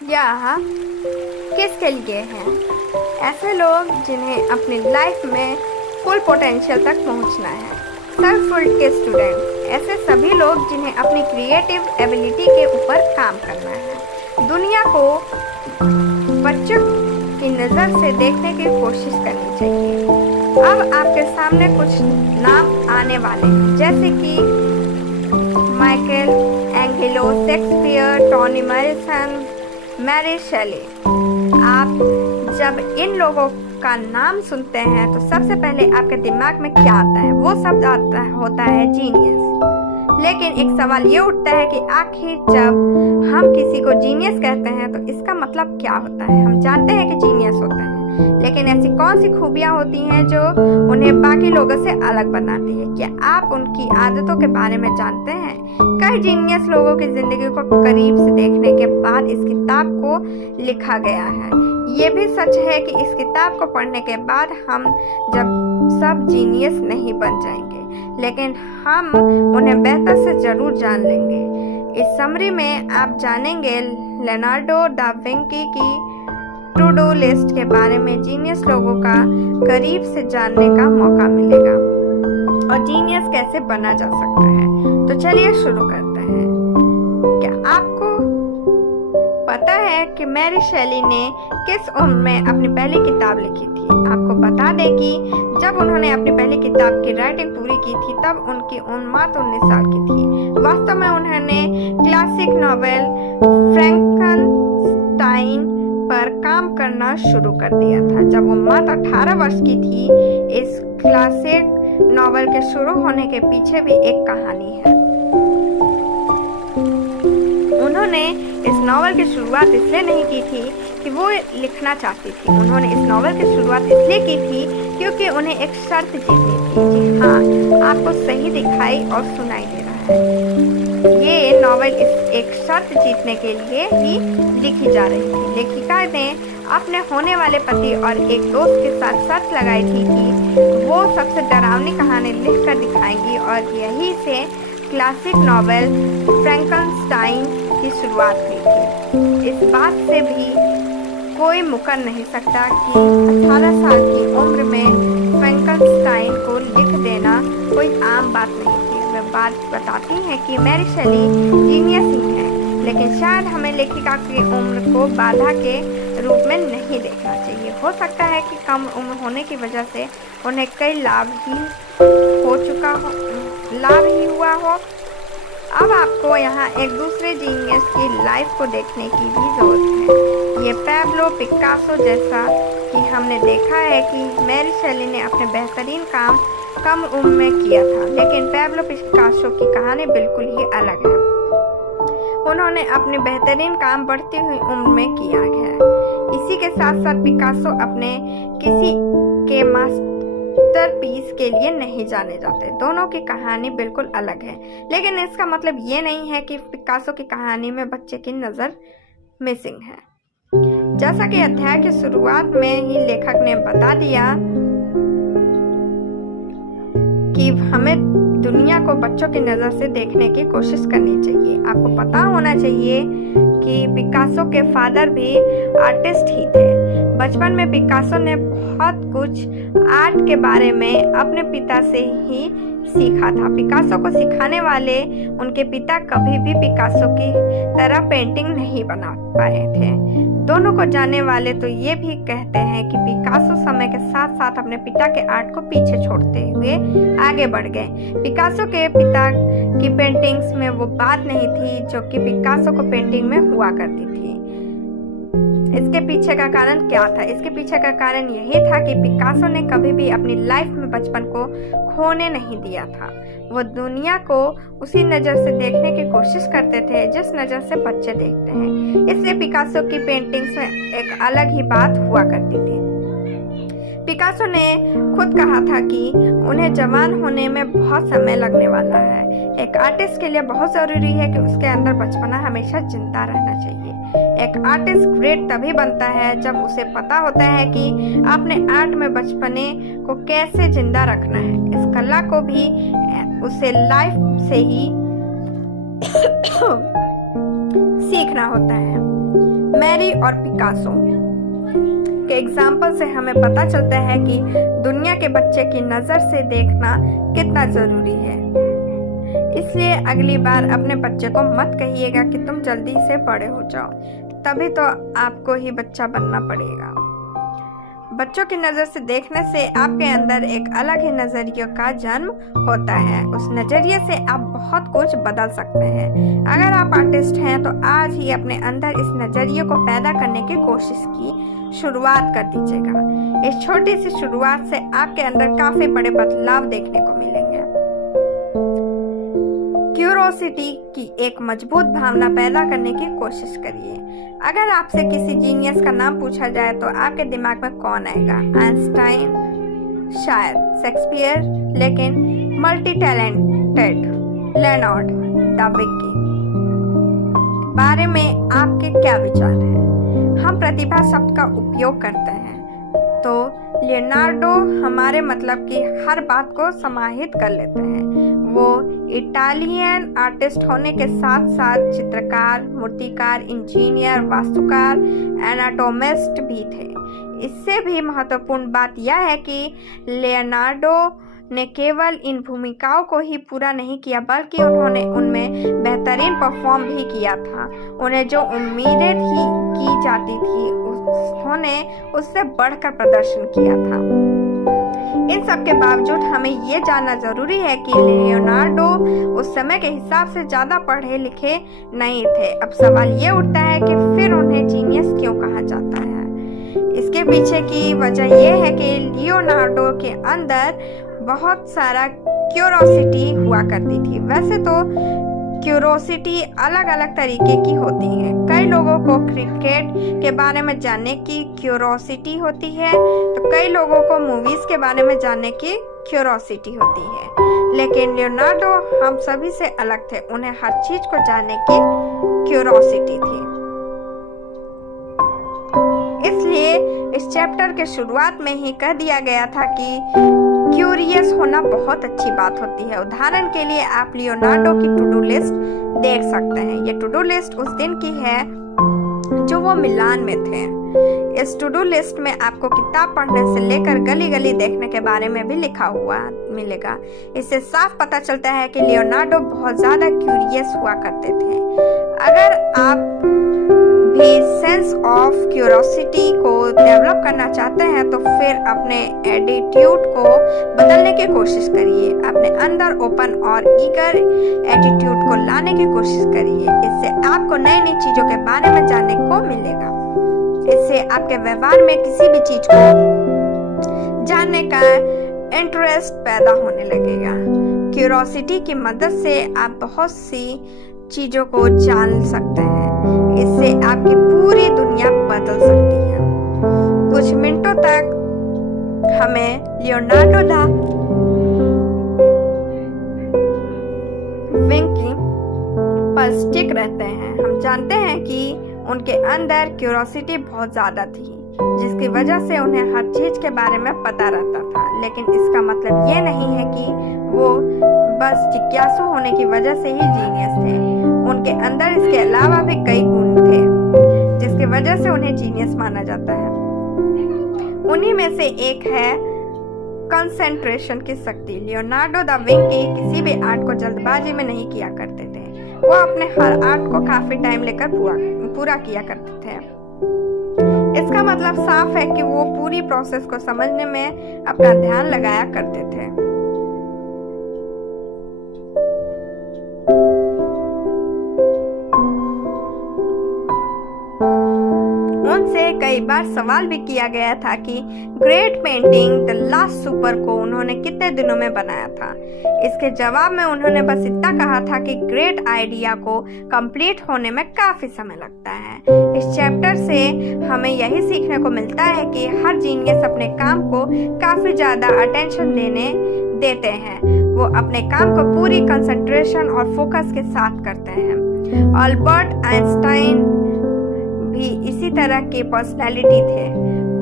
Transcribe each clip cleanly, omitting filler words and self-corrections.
यह किसके लिए है? ऐसे लोग जिन्हें अपनी लाइफ में फुल पोटेंशियल तक पहुंचना है। सक्सेसफुल के स्टूडेंट्स ऐसे सभी लोग जिन्हें अपनी क्रिएटिव एबिलिटी के ऊपर काम करना है। दुनिया को बच्चों की नज़र से देखने की कोशिश करनी चाहिए। अब आपके सामने कुछ नाम आने वाले हैं, जैसे कि Michael Angelo, Shakespeare, Toni Morrison, Mary Shelley. आप जब इन लोगों का नाम सुनते हैं तो सबसे पहले आपके दिमाग में क्या आता है? वो शब्द होता है जीनियस। लेकिन एक सवाल ये उठता है कि आखिर जब हम किसी को जीनियस कहते हैं तो इसका मतलब क्या होता है? हम जानते हैं कि जीनियस होता है, लेकिन ऐसी कौन सी खूबियाँ होती हैं जो उन्हें बाकी लोगों से अलग बनाती है? क्या आप उनकी आदतों के बारे में जानते हैं? कई जीनियस लोगों की जिंदगी को करीब से देखने के बाद इस किताब को लिखा गया है। ये भी सच है कि इस किताब को पढ़ने के बाद हम जब सब जीनियस नहीं बन जाएंगे, लेकिन हम उन्हें बेहतर से जरूर जान लेंगे। इस समरी में आप जानेंगे लियोनार्डो दा विंची की टू डू लिस्ट के बारे में। जीनियस लोगों का करीब से जानने का मौका मिलेगा और जीनियस कैसे बना जा सकता है। तो चलिए शुरू करते हैं। क्या आपको पता है कि मैरी शेली ने किस उम्र में अपनी पहली किताब लिखी थी? आपको बता दें कि जब उन्होंने अपनी पहली किताब की राइटिंग पूरी की थी तब उनकी उम्र मात्र 19 साल की थी। वास्तव में उन्होंने क्लासिक नॉवेल फ्रैंकनस्टाइन पर काम करना शुरू कर दिया था जब वो मात्र 18 वर्ष की थी। इस क्लासिक नॉवेल के शुरू होने के पीछे भी एक कहानी है। उन्होंने इस नॉवेल की शुरुआत इसलिए नहीं की थी कि वो लिखना चाहती थी। उन्होंने इस नॉवेल की शुरुआत इसलिए की थी क्योंकि उन्हें एक शर्त जीतनी थी। जी हाँ, आपको सही दिखाई और सुनाई दे रहा है। ये नॉवेल एक शर्त जीतने के लिए ही लिखी जा रही थी। लेखिका ने अपने होने वाले पति और एक दोस्त के साथ शर्त लगाई थी कि वो सबसे डरावनी कहानी लिखकर दिखाएंगी और यही से क्लासिक नॉवेल फ्रैंकनस्टाइन की शुरुआत हुई थी। इस बात से भी कोई मुकर नहीं सकता कि 18 साल की उम्र में फ्रैंकनस्टाइन को लिख देना कोई आम बात नहीं थी। वे बात बताती हैं कि मैरी शेली जीनियस ही है, लेकिन शायद हमें लेखिका की उम्र को बाधा के रूप में नहीं देखना चाहिए। हो सकता है कि कम उम्र होने की वजह से उन्हें कई लाभ ही हुआ हो। अब आपको यहाँ एक दूसरे जीनियस की लाइफ को देखने की भी जरूरत है। ये पैब्लो पिकासो, जैसा कि हमने देखा है कि मैरी शेली ने अपने बेहतरीन काम कम उम्र में किया था, लेकिन पैब्लो पिकासो की कहानी बिल्कुल ही अलग है। उन्होंने अपने बेहतरीन काम बढ़ती हुई उम्र में किया है। इसी के साथ साथ पिकासो अपने किसी के मास्टरपीस के लिए नहीं जाने जाते। दोनों की कहानी बिल्कुल अलग है, लेकिन इसका मतलब ये नहीं है कि पिकासो की कहानी में बच्चे की नज़र मिसिंग है। जैसा कि अध्याय की शुरुआत में ही लेखक ने बता दिया कि हमें दुनिया को बच्चों की नज़र से देखने की कोशिश करनी चाहिए। आपको पता होना चाहिए कि पिकासो के फादर भी आर्टिस्ट ही थे। बचपन में पिकासो ने बहुत कुछ आर्ट के बारे में अपने पिता से ही सीखा था। पिकासो को सिखाने वाले उनके पिता कभी भी पिकासो की तरह पेंटिंग नहीं बना पाए थे। दोनों को जानने वाले तो ये भी कहते हैं कि पिकासो समय के साथ साथ अपने पिता के आर्ट को पीछे छोड़ते हुए आगे बढ़ गए। पिकासो के पिता की पेंटिंग्स में वो बात नहीं थी जो कि पिकासो को पेंटिंग में हुआ करती थी। इसके पीछे का कारण क्या था? इसके पीछे का कारण यही था कि पिकासो ने कभी भी अपनी लाइफ में बचपन को खोने नहीं दिया था। वो दुनिया को उसी नज़र से देखने की कोशिश करते थे जिस नज़र से बच्चे देखते हैं। इसलिए पिकासो की पेंटिंग्स में एक अलग ही बात हुआ करती थी। पिकासो ने खुद कहा था कि उन्हें जवान होने में बहुत समय लगने वाला है। एक आर्टिस्ट के लिए बहुत ज़रूरी है कि उसके अंदर बचपना हमेशा जिंदा रहना चाहिए। एक आर्टिस्ट ग्रेट तभी बनता है जब उसे पता होता है कि अपने आर्ट में बचपने को कैसे जिंदा रखना है। इस कला को भी उसे लाइफ से ही सीखना होता है। मैरी और पिकासो के एग्जाम्पल से हमें पता चलता है कि दुनिया के बच्चे की नज़र से देखना कितना ज़रूरी है। इसलिए अगली बार अपने बच्चे को मत कहिएगा कि तुम जल्दी से बड़े हो जाओ, तभी तो आपको ही बच्चा बनना पड़ेगा। बच्चों की नज़र से देखने से आपके अंदर एक अलग ही नज़रिए का जन्म होता है। उस नज़रिए से आप बहुत कुछ बदल सकते हैं। अगर आप आर्टिस्ट हैं तो आज ही अपने अंदर इस नज़रिए को पैदा करने की कोशिश की शुरुआत कर दीजिएगा। इस छोटी सी शुरुआत से आपके अंदर काफ़ी बड़े बदलाव देखने को मिलेंगे। क्यूरोसिटी की एक मजबूत भावना पैदा करने की कोशिश करिए। अगर आपसे किसी जीनियस का नाम पूछा जाए तो आपके दिमाग में कौन आएगा? आइंस्टाइन, शायद शेक्सपियर, लेकिन multi talented Leonardo da Vinci बारे में आपके क्या विचार हैं? हम प्रतिभा शब्द का उपयोग करते हैं तो लियोनार्डो हमारे मतलब की हर बात को समाहित कर लेते हैं। वो इटालियन आर्टिस्ट होने के साथ साथ चित्रकार, मूर्तिकार, इंजीनियर, वास्तुकार, एनाटोमिस्ट भी थे। इससे भी महत्वपूर्ण बात यह है कि लियोनार्डो ने केवल इन भूमिकाओं को ही पूरा नहीं किया बल्कि उन्होंने उनमें बेहतरीन परफॉर्म भी किया था। उन्हें जो उम्मीदें थी की जाती थी उन्होंने उससे बढ़कर प्रदर्शन किया था। इन सब के बावजूद हमें ये जानना जरूरी है कि लियोनार्डो उस समय के हिसाब से ज़्यादा पढ़े लिखे नहीं थे। अब सवाल ये उठता है कि फिर उन्हें जीनियस क्यों कहा जाता है? इसके पीछे की वजह यह है कि लियोनार्डो के अंदर बहुत सारा क्यूरोसिटी हुआ करती थी। वैसे तो क्यूरोसिटी अलग अलग तरीके की होती है। कई लोगों को क्रिकेट के बारे में जानने की क्यूरोसिटी होती है तो कई लोगों को मूवीज के बारे में जानने की क्यूरोसिटी होती है, लेकिन लियोनार्डो हम सभी से अलग थे। उन्हें हर चीज को जानने की क्यूरोसिटी थी। इसलिए इस चैप्टर के शुरुआत में ही कह दिया गया था कि क्यूरियस होना बहुत अच्छी बात होती है। उदाहरण के लिए आप लियोनार्डो की टू डू लिस्ट देख सकते हैं। ये टू डू लिस्ट उस दिन की है जो वो मिलान में थे। इस टू डू लिस्ट में आपको किताब पढ़ने से लेकर गली गली देखने के बारे में भी लिखा हुआ मिलेगा। इससे साफ पता चलता है कि लियोनार्डो बहुत ज्यादा क्यूरियस हुआ करते थे। अगर आप भी सेंस ऑफ क्यूरोसिटी को डेवलप करना चाहते हैं तो फिर अपने एटीट्यूड को बदलने की कोशिश करिए। अपने अंदर ओपन और ईगर एटीट्यूड को लाने की कोशिश करिए। इससे आपको नई नई चीजों के बारे में जानने को मिलेगा। इससे आपके व्यवहार में किसी भी चीज को जानने का इंटरेस्ट पैदा होने लगेगा। क्यूरोसिटी की मदद से आप बहुत सी चीजों को जान सकते हैं। इससे आपकी पूरी दुनिया बदल सकती है। कुछ मिनटों तक हमें लियोनार्डो दा विंची पर स्टिक रहते हैं। हम जानते हैं कि उनके अंदर क्यूरोसिटी बहुत ज्यादा थी, जिसकी वजह से उन्हें हर चीज के बारे में पता रहता था। लेकिन इसका मतलब ये नहीं है कि वो बस जिज्ञासु होने की वजह से ही जीनियस थे। उनके अंदर इसके अलावा भी कई गुण थे जिसकी वजह से उन्हें जीनियस माना जाता है। उन्हीं में से एक है कंसंट्रेशन की शक्ति। लियोनार्डो दा विंची किसी भी आर्ट को जल्दबाजी में नहीं किया करते थे। वो अपने हर आर्ट को काफी टाइम लेकर पूरा किया करते थे। इसका मतलब साफ है कि वो पूरी प्रोसेस को समझने में अपना ध्यान लगाया करते थे। उनसे कई बार सवाल भी किया गया था कि great painting the last super को उन्होंने कितने दिनों में बनाया था। इसके जवाब में उन्होंने बस इतना कहा था कि ग्रेट आइडिया को कंप्लीट होने में काफी समय लगता है। इस चैप्टर से हमें यही सीखने को मिलता है कि हर जीनियस अपने काम को काफी ज्यादा अटेंशन देते हैं। वो अपने काम को पूरी कंसंट्रेशन और फोकस के साथ करते हैं। अल्बर्ट आइंस्टाइन भी इसी तरह के पर्सनालिटी थे।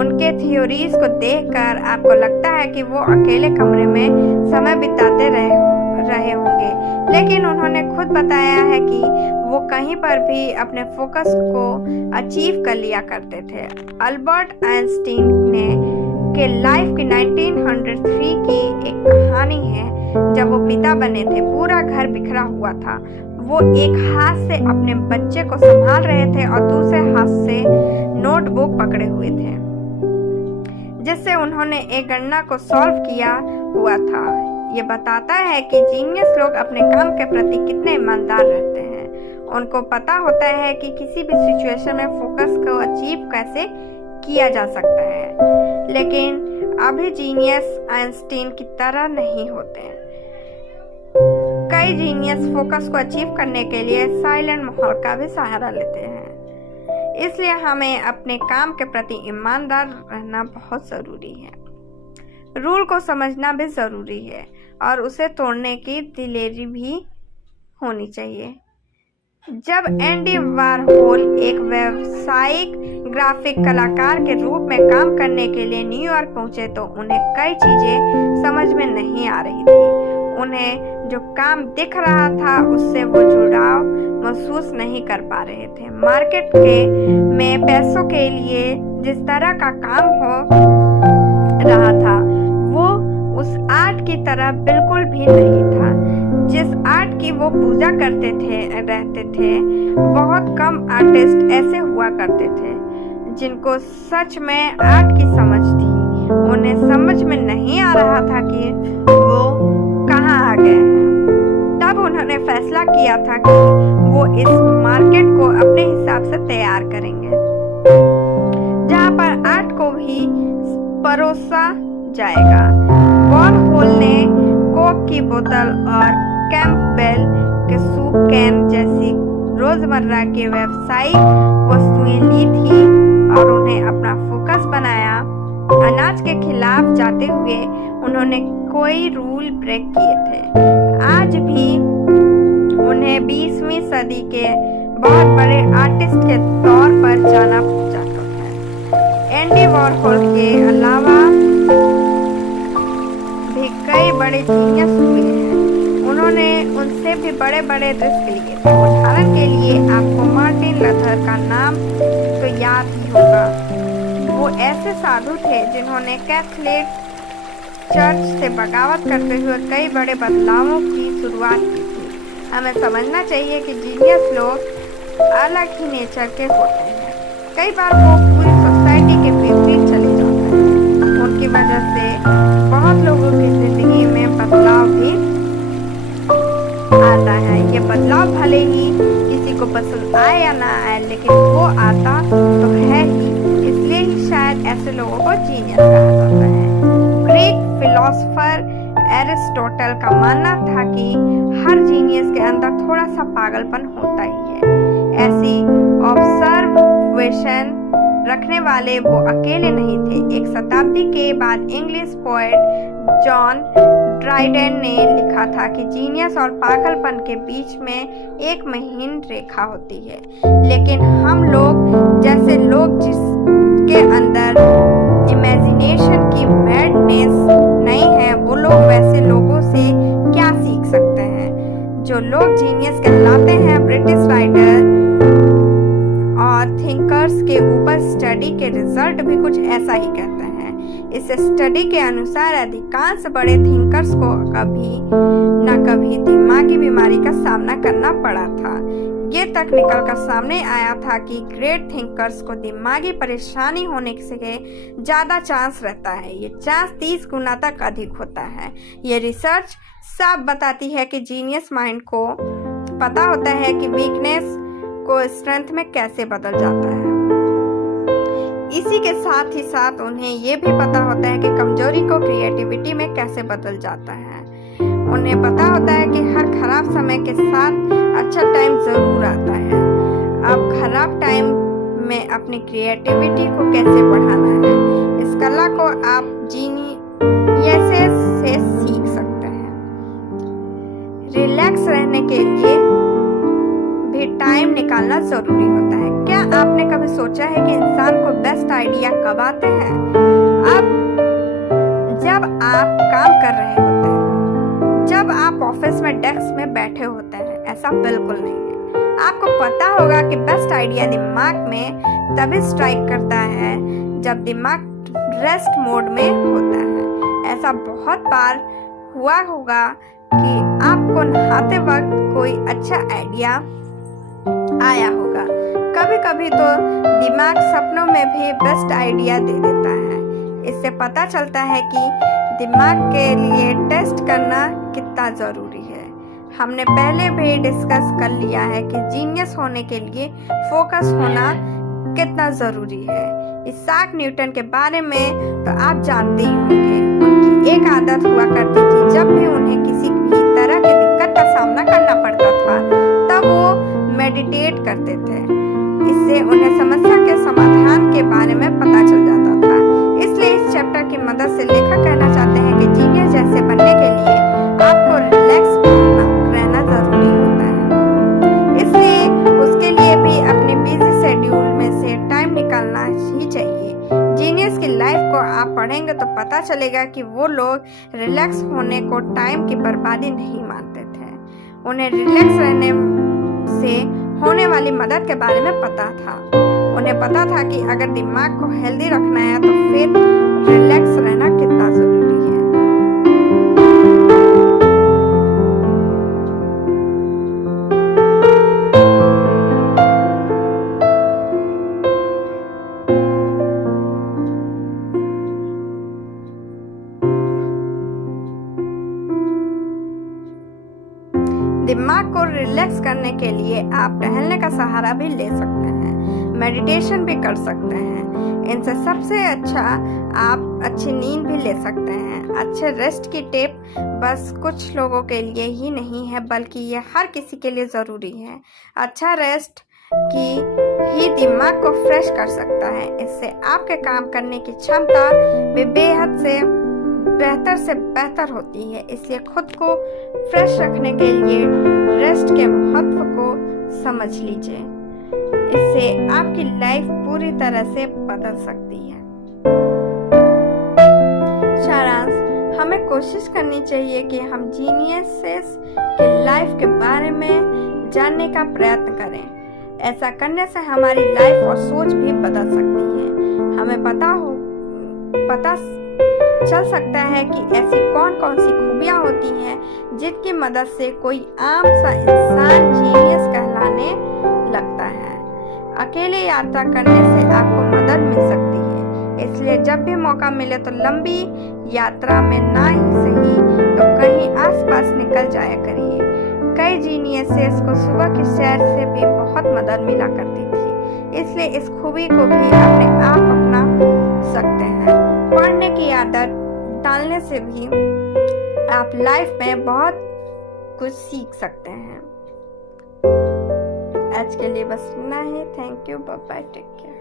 उनके थ्योरीज को देखकर आपको लगता है कि वो अकेले कमरे में समय बिताते रहे होंगे, लेकिन उन्होंने खुद बताया है कि वो कहीं पर भी अपने फोकस को अचीव कर लिया करते थे। अल्बर्ट आइंस्टीन ने के लाइफ की 1903 की एक कहानी है। जब वो पिता बने थे, पूरा घर बिखरा हुआ था। वो एक हाथ से अपने बच्चे को संभाल रहे थे और दूसरे हाथ से नोटबुक पकड़े हुए थे, जिससे उन्होंने एक गणना को सॉल्व किया हुआ था। ये बताता है कि जीनियस लोग अपने काम के प्रति कितने ईमानदार रहते हैं। उनको पता होता है कि किसी भी सिचुएशन में फोकस को अचीव कैसे किया जा सकता है, लेकिन अभी जीनियस आइंस्टीन की तरह नहीं होते। कई जीनियस फोकस को अचीव करने के लिए साइलेंट माहौल का भी सहारा लेते हैं। इसलिए हमें अपने काम के प्रति ईमानदार रहना बहुत ज़रूरी है। रूल को समझना भी ज़रूरी है और उसे तोड़ने की दिलेरी भी होनी चाहिए। जब एंडी वारहोल एक व्यावसायिक ग्राफिक कलाकार के रूप में काम करने के लिए न्यूयॉर्क पहुंचे तो उन्हें कई चीज़ें समझ में नहीं आ रही थी। उन्हें जो काम दिख रहा था उससे वो जुड़ाव महसूस नहीं कर पा रहे थे। मार्केट में पैसों के लिए जिस तरह का काम हो रहा था वो उस आर्ट की तरह बिल्कुल भी नहीं था जिस आर्ट की वो पूजा करते रहते थे। बहुत कम आर्टिस्ट ऐसे हुआ करते थे जिनको सच में आर्ट की समझ थी। उन्हें समझ में नहीं आ रहा था कि वो कहाँ आ गए हैं। तब उन्होंने फैसला किया था कि वो इस मार्केट को अपने हिसाब से तैयार करेंगे, जहाँ पर आर्ट को भी परोसा जाएगा। वारहोल ने कोक की बोतल और कैंपबेल के सूप कैन जैसी रोजमर्रा के व्यावसायिक वस्तुएं ली थी और उन्हें अपना फोकस बनाया। अनाज के खिलाफ जाते हुए उन्होंने कोई रूल ब्रेक किए थे। आज भी उन्हें 20वीं सदी के बहुत बड़े आर्टिस्ट के तौर पर जाना जाता है। एंडी वॉरहोल के अलावा भी कई बड़े जीनियस हुए हैं। उन्होंने उनसे भी बड़े बड़े रिस्क लिए थे। उदाहरण के लिए आपको मार्टिन लूथर का नाम तो याद ही होगा। वो ऐसे साधु थे जिन्होंने कैथोलिक चर्च से बगावत करते हुए कई बड़े बदलावों की शुरुआत की थी। हमें समझना चाहिए कि जीनियस लोग अलग ही नेचर के होते हैं। कई बार वो पूरी सोसाइटी के विपरीत चले जाते हैं। उनकी वजह से बहुत लोगों की जिंदगी में बदलाव भी आता है। ये बदलाव भले ही किसी को पसंद आए या ना आए, लेकिन वो आता तो है ही। इसलिए ही शायद ऐसे लोगों को जीनियस कहा जाता है। ग्रीक फिलोसोफर एरिस्टोटल का मानना था कि हर जीनियस के अंदर थोड़ा सा पागलपन होता ही है। ऐसी ऑब्जर्वेशन रखने वाले वो अकेले नहीं थे। एक शताब्दी के बाद इंग्लिश पोएट जॉन ड्राइडेन ने लिखा था कि जीनियस और पागलपन के बीच में एक महीन रेखा होती है, लेकिन हम लोग जैसे लोग जिसके अंदर इमेजिनेशन की मैडनेस नहीं है, वो लोग वैसे लोगों से क्या सीख सकते हैं। जो लोग जीनियस कहलाते हैं, ब्रिटिश राइटर और थिंकर्स के ऊपर स्टडी के रिजल्ट भी कुछ ऐसा ही कहते हैं। इस स्टडी के अनुसार अधिकांश बड़े थिंकर्स को कभी न कभी दिमागी बीमारी का सामना करना पड़ा था। ये तक निकल कर सामने आया था कि ग्रेट थिंकर्स को दिमागी परेशानी होने से ज़्यादा चांस रहता है। ये चांस 30 गुना तक अधिक होता है। ये रिसर्च साफ बताती है कि जीनियस माइंड को पता होता है कि वीकनेस को स्ट्रेंथ में कैसे बदल जाता है। इसी के साथ ही साथ उन्हें ये भी पता होता है कि कमजोरी को क्रिएटिविटी में कैसे बदल जाता है। उन्हें पता होता है कि हर खराब समय के साथ अच्छा टाइम जरूर आता है। अब खराब टाइम में अपनी क्रिएटिविटी को कैसे बढ़ाना है, इस कला को आप जीनियस से सीख सकते हैं। रिलैक्स रहने के लिए भी टाइम निकालना जरूरी होता है। क्या आपने कभी सोचा है कि इंसान को बेस्ट आइडिया कब आते हैं? अब जब आप काम कर रहे होते हैं, जब जब आप ऑफिस में डेस्क में बैठे होते हैं, ऐसा बिल्कुल नहीं है। आपको पता होगा कि बेस्ट आइडिया दिमाग में तभी स्ट्राइक करता है जब दिमाग रेस्ट मोड में होता है। ऐसा बहुत बार हुआ होगा कि आपको नहाते वक्त कोई अच्छा आइडिया आया होगा। कभी कभी तो दिमाग सपनों में भी बेस्ट आइडिया दे देता है। इससे पता चलता है कि दिमाग के लिए टेस्ट करना कितना ज़रूरी है। हमने पहले भी डिस्कस कर लिया है कि जीनियस होने के लिए फोकस होना कितना ज़रूरी है। इसाक न्यूटन के बारे में तो आप जानते ही होंगे। उनकी एक आदत हुआ करती थी, जब भी उन्हें किसी भी तरह की दिक्कत का सामना करना पड़ता था तब वो मेडिटेट करते थे। इससे उन्हें समस्या के समाधान के बारे में पता चल जाता था। इसलिए इस चैप्टर की मदद से लेखक कहना चाहते हैं कि जीनियस जैसे बनने के लिए आपको रिलैक्स रहना जरूरी होता है। इसलिए उसके लिए भी अपने बिजी शेड्यूल में से टाइम निकालना ही चाहिए। जीनियस की लाइफ को आप पढ़ेंगे तो पता चलेगा कि वो लोग रिलैक्स होने को टाइम की बर्बादी नहीं मानते थे। उन्हें रिलैक्स रहने से होने वाली मदद के बारे में पता था। उन्हें पता था कि अगर दिमाग को हेल्दी रखना है तो फिर रिलैक्स रहना कितना जरूरी है। दिमाग को रिलैक्स करने के लिए आप टहलने का सहारा भी ले सकते हैं, मेडिटेशन भी कर सकते हैं। इनसे सबसे अच्छा आप अच्छी नींद भी ले सकते हैं। अच्छे रेस्ट की टिप बस कुछ लोगों के लिए ही नहीं है, बल्कि ये हर किसी के लिए ज़रूरी है। अच्छा रेस्ट की ही दिमाग को फ्रेश कर सकता है। इससे आपके काम करने की क्षमता भी बेहद से बेहतर होती है। इसलिए खुद को फ्रेश रखने के लिए रेस्ट के महत्व को समझ लीजिए। इससे आपकी लाइफ पूरी तरह से बदल सकती है। सारांश, हमें कोशिश करनी चाहिए कि हम जीनियसेस के लाइफ के बारे में जानने का प्रयत्न करें। ऐसा करने से हमारी लाइफ और सोच भी बदल सकती है। हमें पता चल सकता है कि ऐसी कौन कौन सी खूबियां होती हैं जिनकी मदद से कोई आम सा इंसान जीनियस कहलाने लगता है। अकेले यात्रा करने से आपको मदद मिल सकती है। इसलिए जब भी मौका मिले तो लंबी यात्रा में ना ही सही तो कहीं आसपास निकल जाया करिए। कई जीनियसेस को सुबह की सैर से भी बहुत मदद मिला करती थी। इसलिए इस खूबी को भी अपने आप अपना सकते हैं। पढ़ने की आदत डालने से भी आप लाइफ में बहुत कुछ सीख सकते हैं। आज के लिए बस इतना ही। Thank you, bye bye, take care.